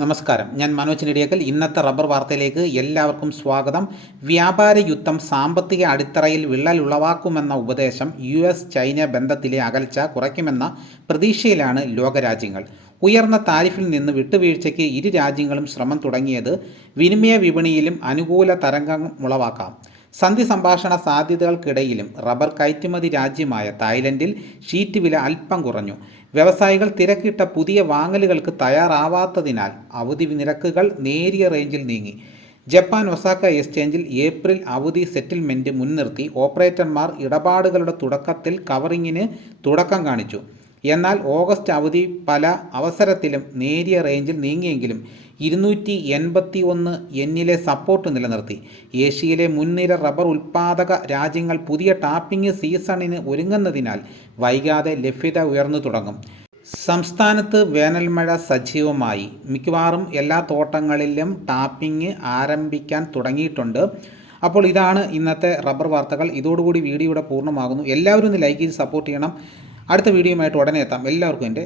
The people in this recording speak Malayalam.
നമസ്കാരം. ഞാൻ മനോജ് നെടിയക്കൽ. ഇന്നത്തെ റബ്ബർ വാർത്തയിലേക്ക് എല്ലാവർക്കും സ്വാഗതം. വ്യാപാര യുദ്ധം സാമ്പത്തിക അടിത്തറയിൽ വിള്ളൽ ഉളവാക്കുമെന്ന ഉപദേശം യു എസ് ചൈന ബന്ധത്തിലെ അകൽച്ച കുറയ്ക്കുമെന്ന പ്രതീക്ഷയിലാണ് ലോകരാജ്യങ്ങൾ. ഉയർന്ന താരിഫിൽ നിന്ന് വിട്ടുവീഴ്ചയ്ക്ക് ഇരു രാജ്യങ്ങളും ശ്രമം തുടങ്ങിയത് വിനിമയ വിപണിയിലും അനുകൂല തരംഗം ഉളവാക്കാം. സന്ധി സംഭാഷണ സാധ്യതകൾക്കിടയിലും റബ്ബർ കയറ്റുമതി രാജ്യമായ തായ്ലൻഡിൽ ഷീറ്റ് വില അല്പം കുറഞ്ഞു. വ്യവസായികൾ തിരക്കിട്ട പുതിയ വാങ്ങലുകൾക്ക് തയ്യാറാവാത്തതിനാൽ അവധി നിരക്കുകൾ നേരിയ റേഞ്ചിൽ നീങ്ങി. ജപ്പാൻ ഒസാക്ക എക്സ്ചേഞ്ചിൽ ഏപ്രിൽ അവധി സെറ്റിൽമെന്റ് മുൻനിർത്തി ഓപ്പറേറ്റർമാർ ഇടപാടുകളുടെ തുടക്കത്തിൽ കവറിങ്ങിന് തുടക്കം കാണിച്ചു. എന്നാൽ ഓഗസ്റ്റ് അവധി പല അവസരത്തിലും നേരിയ റേഞ്ചിൽ നീങ്ങിയെങ്കിലും ഇരുന്നൂറ്റി എൺപത്തി ഒന്ന് എന്നിലെ സപ്പോർട്ട് നിലനിർത്തി. ഏഷ്യയിലെ മുൻനിര റബ്ബർ ഉൽപ്പാദക രാജ്യങ്ങൾ പുതിയ ടാപ്പിംഗ് സീസണിന് ഒരുങ്ങുന്നതിനാൽ വൈകാതെ ലഭ്യത ഉയർന്നു തുടങ്ങും. സംസ്ഥാനത്ത് വേനൽമഴ സജീവമായി. മിക്കവാറും എല്ലാ തോട്ടങ്ങളിലും ടാപ്പിംഗ് ആരംഭിക്കാൻ തുടങ്ങിയിട്ടുണ്ട്. അപ്പോൾ ഇതാണ് ഇന്നത്തെ റബ്ബർ വാർത്തകൾ. ഇതോടുകൂടി വീഡിയോ ഇവിടെ പൂർണമാകുന്നു. എല്ലാവരും ഒന്ന് ലൈക്ക് ചെയ്ത് സപ്പോർട്ട് ചെയ്യണം. അടുത്ത വീഡിയോയുമായിട്ട് ഉടനെ എത്താം. എല്ലാവർക്കും എന്റെ